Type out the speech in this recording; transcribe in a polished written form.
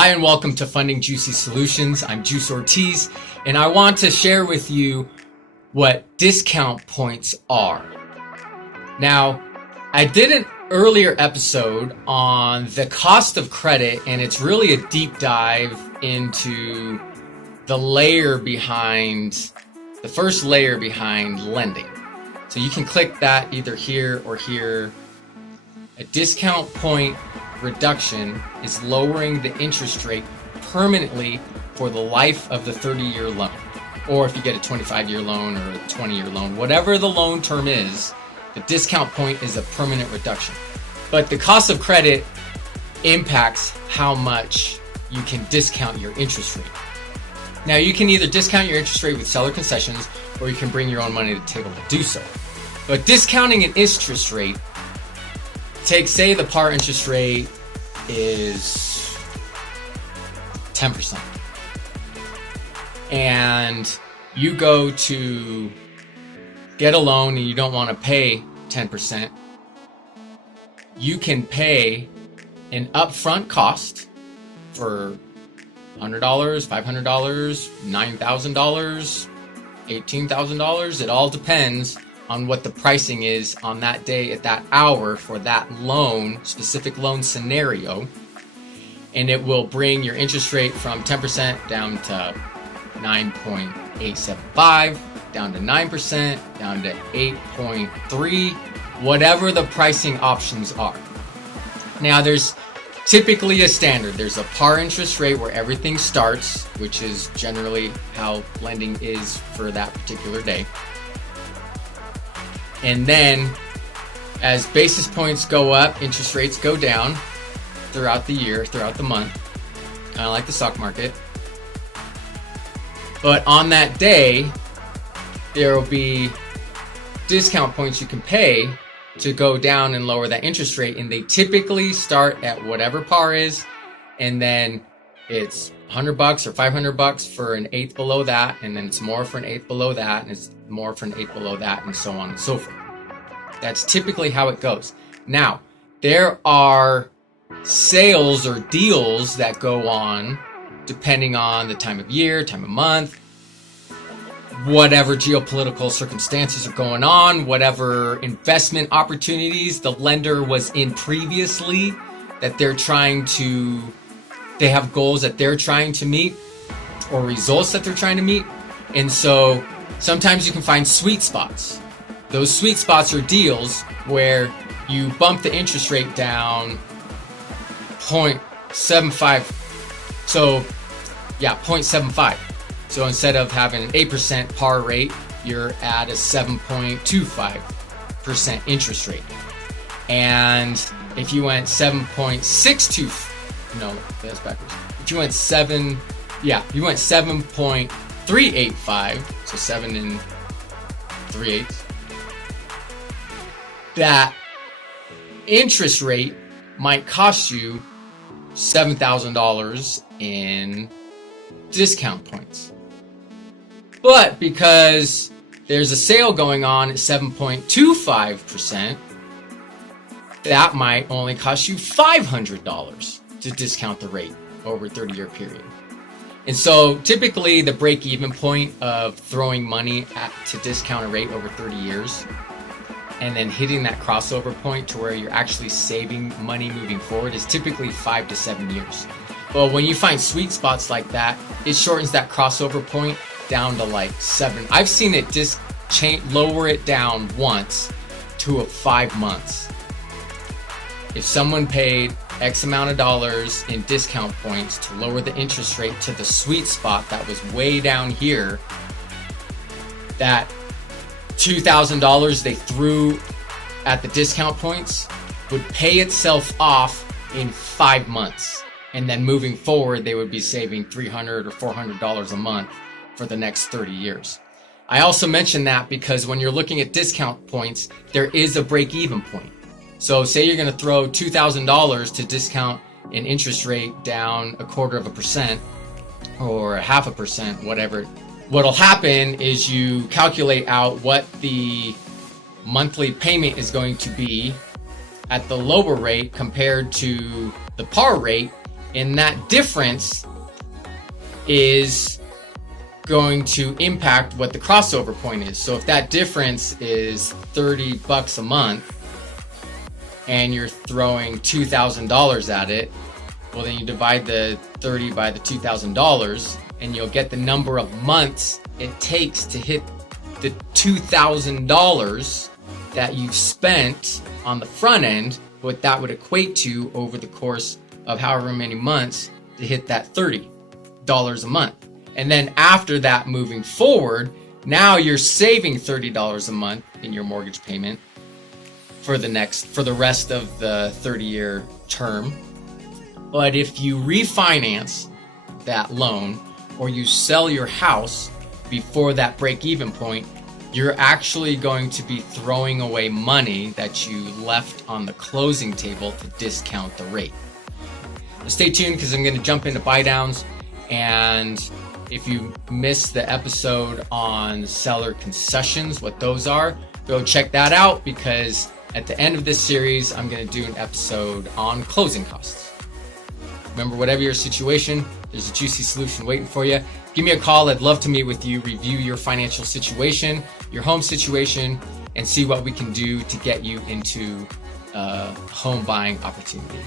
Hi and welcome to Funding Juicy Solutions. I'm Juice Ortiz and I want to share with you what discount points are. Now, I did an earlier episode on the cost of credit, and it's really a deep dive into the first layer behind lending. So you can click that either here or here. A discount point reduction is lowering the interest rate permanently for the life of the 30-year loan. Or if you get a 25-year loan or a 20-year loan, whatever the loan term is, the discount point is a permanent reduction. But the cost of credit impacts how much you can discount your interest rate. Now, you can either discount your interest rate with seller concessions, or you can bring your own money to the table to do so. But discounting an interest rate, say the par interest rate is 10%. And you go to get a loan and you don't want to pay 10%. You can pay an upfront cost for $100, $500, $9,000, $18,000. It all depends on what the pricing is on that day at that hour for that specific loan scenario. And it will bring your interest rate from 10% down to 9.875, down to 9%, down to 8.3, whatever the pricing options are. Now, there's typically a standard. There's a par interest rate where everything starts, which is generally how lending is for that particular day. And then as basis points go up, interest rates go down throughout the year, throughout the month, kind of like the stock market. But on that day, there will be discount points you can pay to go down and lower that interest rate. And they typically start at whatever par is, and then it's $100 or $500 for an eighth below that, and then it's more for an eighth below that, and it's more for an eighth below that, and so on and so forth. That's typically how it goes. Now, there are sales or deals that go on depending on the time of year, time of month, whatever geopolitical circumstances are going on, whatever investment opportunities the lender was in previously that they have goals that they're trying to meet or results that they're trying to meet. And so sometimes you can find sweet spots. Those sweet spots are deals where you bump the interest rate down 0.75. So 0.75. So instead of having an 8% par rate, you're at a 7.25% interest rate. And if you went 7.62, no, that's backwards. If you went 7.385, so 7 and 3/8, that interest rate might cost you $7,000 in discount points. But because there's a sale going on at 7.25%, that might only cost you $500 to discount the rate over a 30-year period. And so typically the break-even point of throwing money to discount a rate over 30 years and then hitting that crossover point to where you're actually saving money moving forward is typically 5 to 7 years. But when you find sweet spots like that, it shortens that crossover point down to like 7. I've seen it lower it down once to 5 months. If someone paid X amount of dollars in discount points to lower the interest rate to the sweet spot that was way down here, that $2,000 they threw at the discount points would pay itself off in 5 months. And then moving forward, they would be saving $300 or $400 a month for the next 30 years. I also mention that because when you're looking at discount points, there is a break-even point. So say you're going to throw $2,000 to discount an interest rate down 0.25% or 0.5%, whatever. What'll happen is you calculate out what the monthly payment is going to be at the lower rate compared to the par rate, And that difference is going to impact what the crossover point is. So if that difference is $30 a month and you're throwing $2,000 at it, well, then you divide the 30 by the $2,000 and you'll get the number of months it takes to hit the $2,000 that you've spent on the front end, what that would equate to over the course of however many months to hit that $30 a month. And then after that, moving forward, now you're saving $30 a month in your mortgage payment for the rest of the 30-year term. But if you refinance that loan or you sell your house before that break-even point, you're actually going to be throwing away money that you left on the closing table to discount the rate. Now stay tuned, because I'm going to jump into buy downs. And if you missed the episode on seller concessions, what those are, go check that out, because at the end of this series, I'm going to do an episode on closing costs. Remember, whatever your situation, there's a juicy solution waiting for you. Give me a call. I'd love to meet with you, review your financial situation, your home situation, and see what we can do to get you into a home buying opportunity.